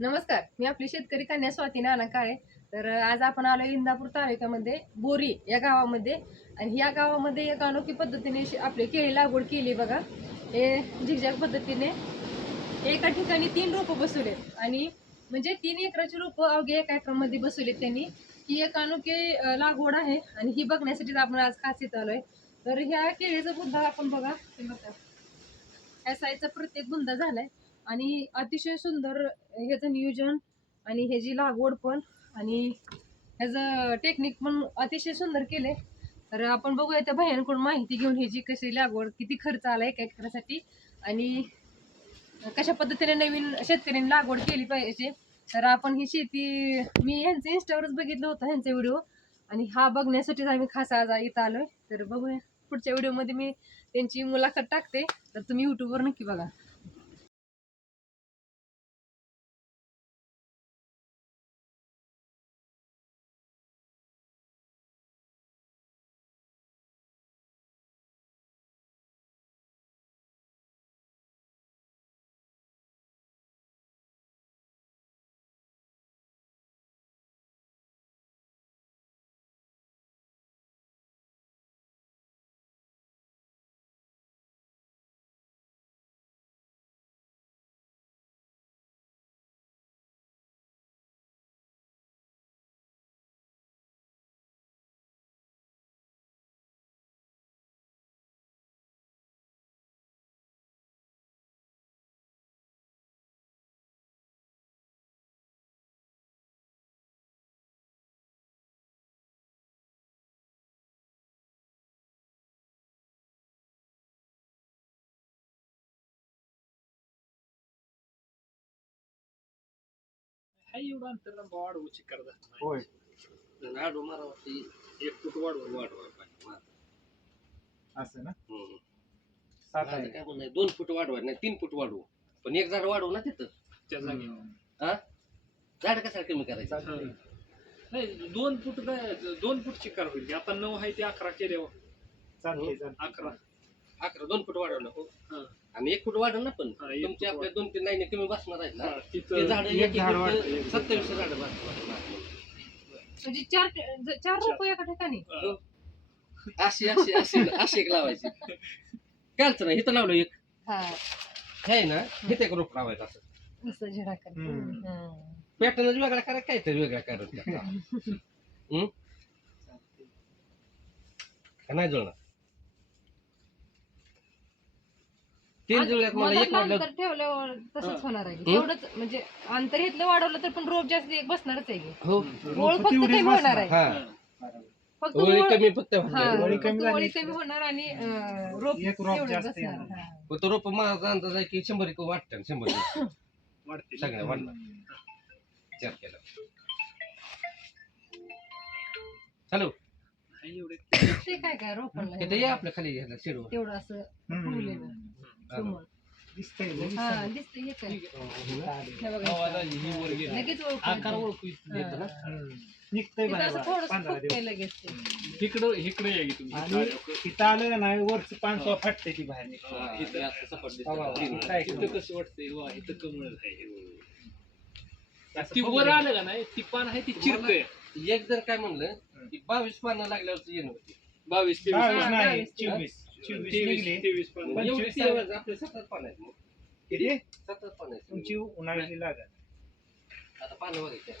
नमस्कार मी आपली शेतकरी कन्या स्वाती नाना काळे. तर आज आपण आलो इंदापूर तालुक्यामध्ये बोरी या गावामध्ये. आणि या गावामध्ये एक अनोखी पद्धतीने आपली केळी लागवड केली बघा. हे झिगझॅग पद्धतीने एका ठिकाणी तीन रोपं बसवलेत आणि म्हणजे तीन एकराची रोपं अवघे एका एकरामध्ये बसवलेत त्यांनी. ही एक अनोखी लागवड आहे आणि ही बघण्यासाठी आपण आज खास इथं आलोय तर ह्या केळीचा बुद्धा आपण बघा. हे बघा. ह्या साईजचा प्रत्येक बुंदा झालाय. आणि अतिशय सुंदर ह्याचं नियोजन आणि ह्याची लागवड पण आणि ह्याचं टेक्निक पण अतिशय सुंदर केले तर आपण बघूया त्या भयांकडून माहिती घेऊन ह्याची कशी लागवड किती खर्च आला एका एकरासाठी आणि कशा पद्धतीने नवीन शेतकऱ्यांनी लागवड केली पाहिजे. तर आपण ही शेती मी ह्यांचं इंस्टावरच बघितलं होतं ह्यांचा व्हिडिओ. आणि हा बघण्यासाठीच आम्ही खास आज इथं आलोय. तर बघूया पुढच्या व्हिडिओमध्ये मी त्यांची मुलाखत टाकते. तर तुम्ही युट्यूबवर नक्की बघा. एवढं अंतर लांब वाढवू चिकार होय. एक फूट वाढवू वाढवा पाहिजे मार. असं ना? हम्म. सात माझं आहे. काय म्हणणं आहे, दोन फूट वाढवा नाही तीन फूट वाढवू. पण एक झाड वाढवू ना तिथं. त्या जागी. हम्म. हा? झाड कशाला कमी करायचं. नाही दोन फूट काय दोन फूट चिकार होईल. आता नऊ आहे ते अकरा चालतंय, चालतंय. अकरा. अकरा दोन फूट वाढवलं. हो. हा. आणि एक फूट वाढवलं ना पण. हा, एक तुमचे आपल्या दोन तीन लाईन कमी बसणार आहेत ना? हा, ते तिथं झाड एक झाड वाढतं, एक सत्तावीस झाड म्हणजे चार चार रुपये एका ठिकाणी? हा. अशी अशी अशी अशी एक लावायची. कालचं नाही इथं लावलं एक. हा. ना इथे एक रोप लावायचं असं. नुसतं झिडा कर हम्म. हम्म. पॅटर्नच वेगळा करा काय तर वेगळा करत त्याचा. हम्म? का नाही जुळणार. तीन जुळल्यात मला एक अंतर ठेवल्यावर तसंच. होणार आहे? तेवढंच म्हणजे अंतर घेतलं वाढवलं तर पण रोप जास्त एक बसणारच आहे की. हो ओळ फक्त कमी होणार आहे हा. फक्त ओळी ओळ- कमी फक्त हा, होणार. ओळी फक्त कमी झाली. ओळी कमी होणार आणि अं, रोप एक रोप जास्त बसणार. येणार. हा. पण तो रोप माझा अंदाज आहे की शंभर एक वाटतं शंभर एक. वाढते सगळ्या वाढणार विचार केला चालू नाही एवढे ते काय काय ये आपल्या खाली शिडवर तेवढं असं हम्म. समोर. दिसतंय, लगेच हा समजतं. हे काय चालेल. हे बघा आवाज़ ही वर गेली. लगेच आकार येतं. ओळखू येतो ना हम्म. निघतंय तिथं असं बाहेर पंधरा फुगतंय दिवस लगेच ते. इकडं इकडे या की तुम्ही आणि तिथं आलं ना वरच पान हा. फाटते ती बाहेर निघतं. हा, इथं असं सपाट दिसतं. वा, वा, वा. काय इथं कसं वाटतंय वा इथं कमळ आहे ती वर आलं का नाही ती पान आहे ती चिरतय एक जर काय म्हणलं की बावीस पानं लागल्यावर येणं होती बावीस तेवीस बावीस पान. नाही बावीस. चोवीस चोवीस तेवीस निघली तेवीस पान पंचवीस एवढी आपले सतत पानं आहेत मग. किती सतत पानं आहेत तुमची उन्हाळ्याची लागत आता पानं बघायची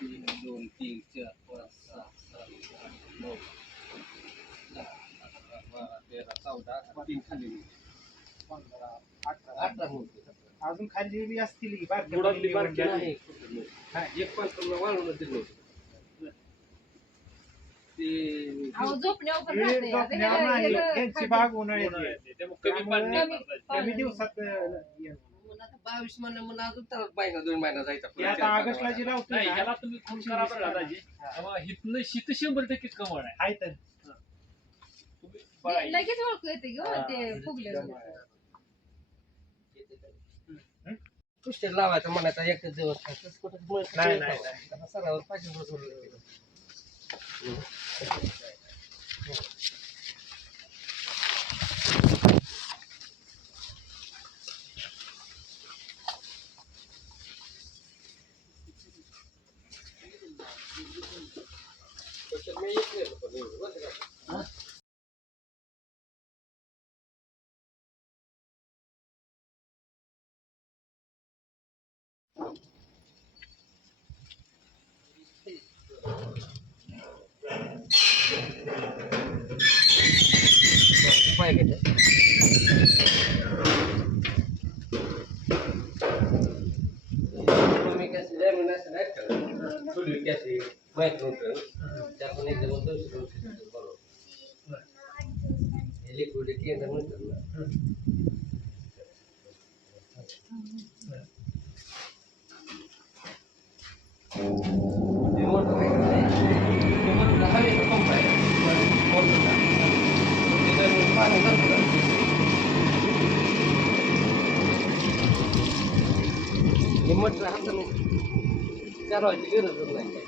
तीन दोन तीन चार पाच सहा सात आठ नऊ दहा अकरा बारा तेरा चौदा तीन खाली पंधरा अठरा अठरा मोठी अजून खाली बी असतील की बारक्या बुडातली मुली बारकी वगैरे. नाही, हा, एक दिलं होतं. त्यांची बाग कमी दिवसात बावीस महिने म्हणलं अजून तर महिना दोन महिना जायचा ऑगस्टला जी लावतो ह्याला तुम्ही खूप करा बरं का दाजी हा. तेव्हा हिथनं शीत शंभर टक्के कमळ आहे. तर. लगेच ओळखू येते. ते पुष्टी लावायचं म्हणायचा एकच दिवस. कुठं नाही, सरावर. पाहिजे Thank you. कशी माहीत नव्हतं त्यातून एकदम दोनशे दोनशे बरोबर. हे लिक्विड केंद्र म्हणतात ना आहे. नाही? पंप आहे. पाणी जातं गरजच नाही.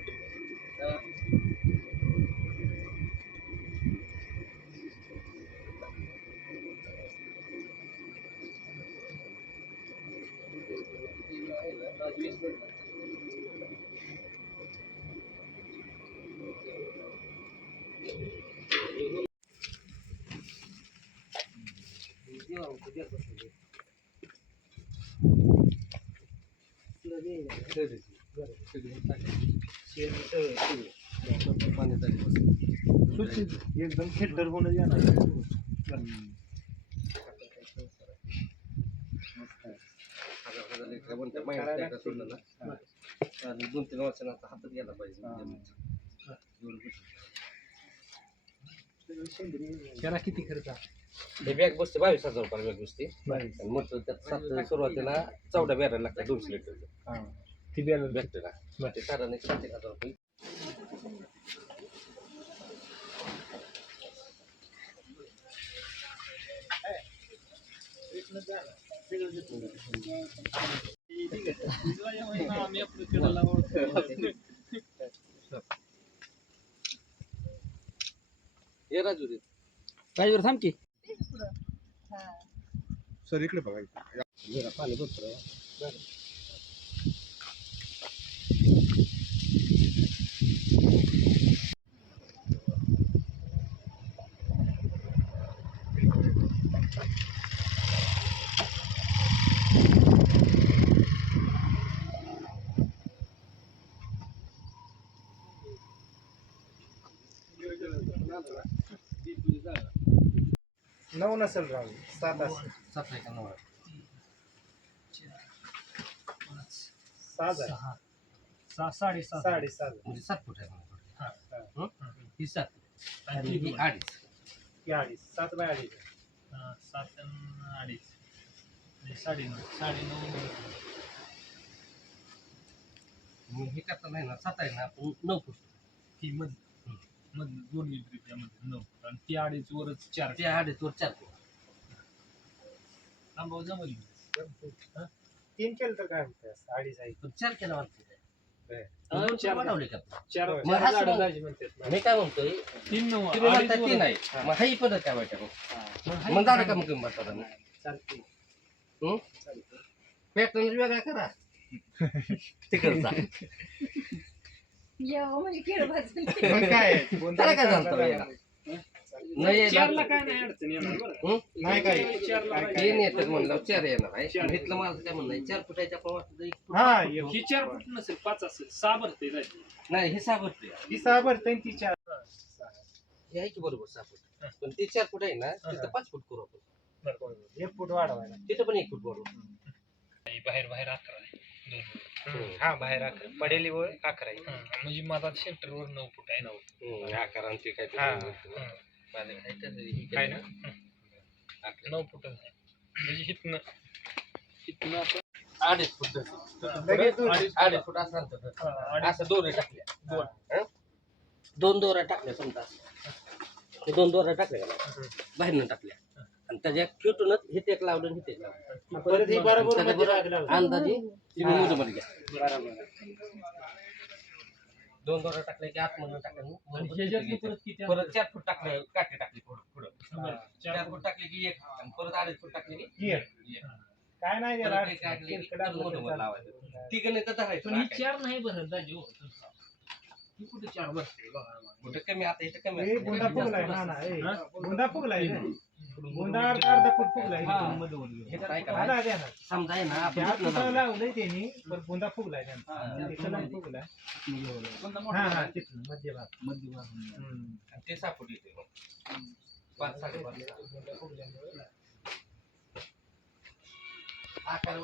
एकदम फिल्टर होऊन आणि दोन तीन वाचनाचा हातात गेला पाहिजे त्याला किती खर्च हे बॅग बसते बावीस हजार रुपये बॅग बसते. आणि म्हटलं त्यात सात सुरुवातीला चौदा बॅरल लागतात दोनशे लिटर ती बॅलर बॅक्टेरिया ते साधारण एक सात एक हजार रुपये. हे राजू रे. राजवर थांब की. सर इकडे बघा जरा पाणी भरपूर नऊ नसेल राहू सात असेल. सात आहे का? नऊ सात आहे. सहा साडेसहा. साडेसात म्हणजे सात फूट आहे हा. हं? ही? सात. आणि ही अडीच. की अडीच. सात बाय अडीच. हा, सात आणि अडीच. म्हणजे साडेनऊ. साडेनऊ मग हे करताना आहे ना सात आहे ना आपण नऊ फूट. मध मध दोन लिटर त्यामध्ये नऊ. आणि ती अडीच वरच चार. ते अडीच वर चार थांबाव जमल. तीन केलं तर काय म्हणते अडीच आहे. पण चार केला वाटतं हा, दोन चार. वाढवले का? चार मग चार हा झाडं समोर- लावायची म्हणतात मी काय म्हणतोय तीन नऊ तुम्ही अडीच म्हणता मग पद्धत काय वाटतं मग? मग झालं का मग तुम्ही म्हणता चालते पॅटर्न वेगळा करा. तिकडचा. येऊ म्हणजे भाजून मग काय? त्याला काय झालं वेगळा नाही. काय नाही अडचण येणार बरं. हं? नाही काय? चारला काय तीन येतात म्हणलं चार येणार आहे. चार. इथलं माझं काय म्हणणं आहे? चार फुटाच्या एक फूट. हा येऊ. ही चार फूट नसेल पाच असेल सहा भरते जायचं नाही हे सहा फूट आहे. ती सहा भरते ती चार. हे आहे की बरोबर सहा फूट? पण ते चार फूट आहे ना तिथं पाच फूट करू आपण. एक फूट वाढवायला. तिथं पण एक फूट बरोबर बाहेर बाहेर अकरा आहे. दोन हा बाहेर अकरा पडेली वर अकरा आहे. म्हणजे माझा सेंटरवर नऊ फूट आहे नऊ हम्म, आकारांचे काय हा. ना. तर हे आहे. आकार. नऊ फूट आहे म्हणजे हितनं हितनं आपण अडीच फूट धरलं. लगेच दूर. अडीच अडीच फूट असं अंतर धरलं. हा, अडीच असं दोरे टाकल्या दोन. हं? दोन दोऱ्या टाकल्या समजा हे दोन दोऱ्या टाकल्या का बाहेरनं टाकल्या आणि त्याच्या खेटूनच हे टेक लावलं आणि हे टेक लावलं. परत ही बरोबर मध्ये राग लावला. अंदाजे तुम्ही मोजमध्ये घ्या. दोन दोरा टाकले की आतमधून टाकले. आणि ह्याच्यातनं परत किती परत चार फूट टाकले काटे टाकले पुढं पुढं. बरं, चार फूट. टाकले की एक आणि परत अडीच फूट टाकले की ये. एक. काय नाही परत त्याला टाकले की किरकिरा परत होतं मधोमध लावायचं. तिघं नाही पण ही राखायचं. चार नाही बरं दाजी हो. ही कुठे चार बसते? बघा कुठं कमी आता इथं कमी हे असतं. बुंदा फुगलाय ना ना ए, हा? फुगलाय ना. बुंदा अर्धा फूट फुगलाय हा. हे काय समजा आहे ना आपण लावलं. लावलंय त्यांनी पण बुंदा फुगलाय त्यांचा तिथं लावून फुगलाय हा हा तिथं हम्म. आणि ते सापड येते मग. पाच साडेपाच आकार